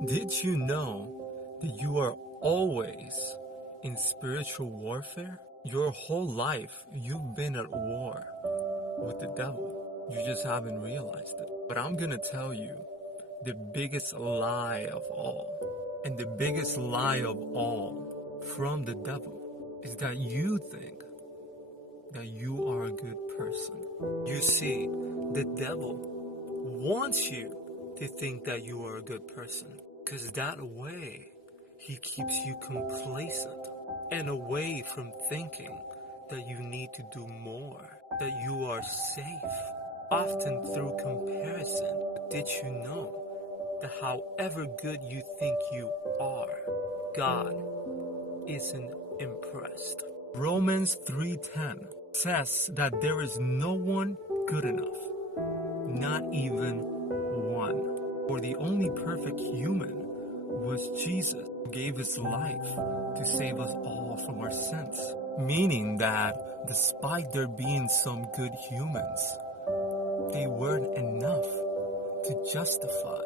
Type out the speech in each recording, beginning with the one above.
Did you know that you are always in spiritual warfare? Your whole life, you've been at war with the devil. You just haven't realized it. But I'm gonna tell you the biggest lie of all. And the biggest lie of all from the devil is that you think that you are a good person. You see, the devil wants you to think that you are a good person, because that way he keeps you complacent and away from thinking that you need to do more, that you are safe, often through comparison. But did you know that however good you think you are, God isn't impressed? Romans 3:10 says that there is no one good enough, not even one. For the only perfect human was Jesus, who gave his life to save us all from our sins. Meaning that despite there being some good humans, they weren't enough to justify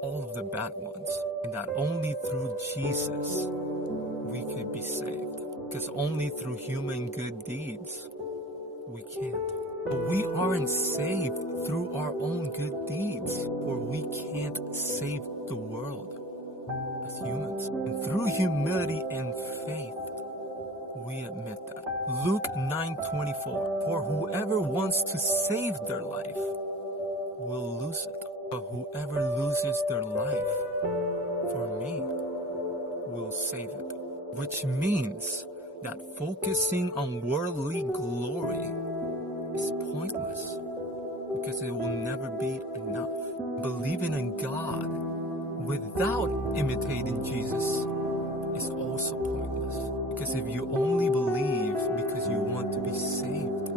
all of the bad ones. And that only through Jesus we could be saved. Because only through human good deeds we can't. But we aren't saved through our own good deeds, for we can't save the world as humans. And through humility and faith, we admit that. Luke 9:24, for whoever wants to save their life will lose it, but whoever loses their life for me will save it. Which means that focusing on worldly glory is pointless, because it will never be enough. Believing in God without imitating Jesus is also pointless, because if you only believe because you want to be saved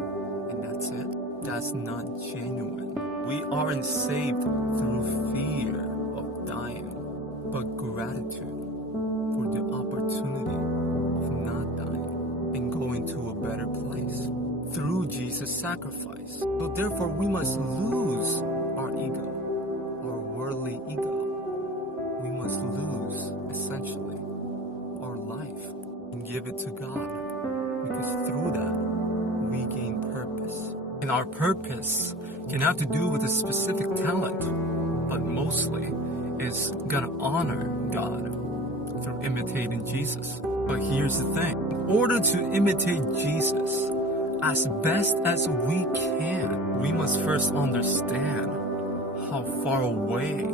and that's it, that's not genuine. We aren't saved through fear of dying, but gratitude for the opportunity of not dying and going to a better place through Jesus' sacrifice. So therefore we must lose our ego, our worldly ego. We must lose, essentially, our life and give it to God, because through that we gain purpose. And our purpose can have to do with a specific talent, but mostly is gonna honor God through imitating Jesus. But here's the thing, in order to imitate Jesus as best as we can, we must first understand how far away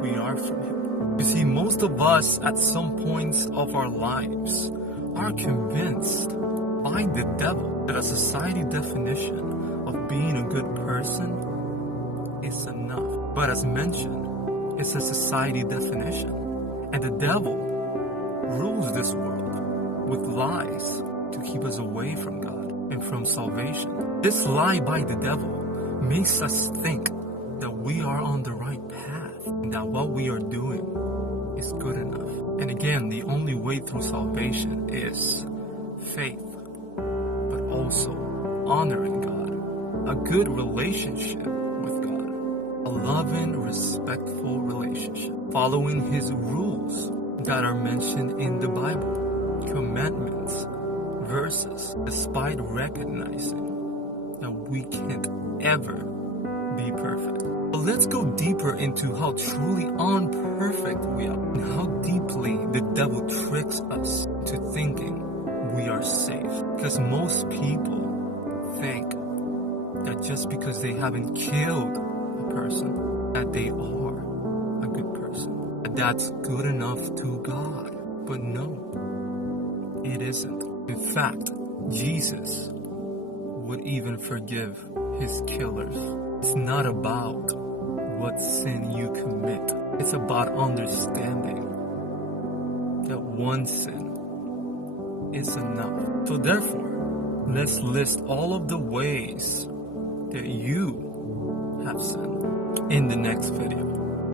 we are from Him. You see, most of us at some points of our lives are convinced by the devil that a society definition of being a good person is enough. But as mentioned, it's a society definition. And the devil rules this world with lies to keep us away from God and from salvation. This lie by the devil makes us think that we are on the right path and that what we are doing is good enough. And again, the only way through salvation is faith, but also honoring God, a good relationship with God, a loving, respectful relationship, following His rules that are mentioned in the Bible, commandments, verses, despite recognizing that we can't ever be perfect. But let's go deeper into how truly unperfect we are and how deeply the devil tricks us to thinking we are safe. Because most people think that just because they haven't killed a person, that they are a good person. That's good enough to God. But no, it isn't. In fact, Jesus would even forgive His killers. It's not about what sin you commit. It's about understanding that one sin is enough. So therefore, let's list all of the ways that you have sinned in the next video.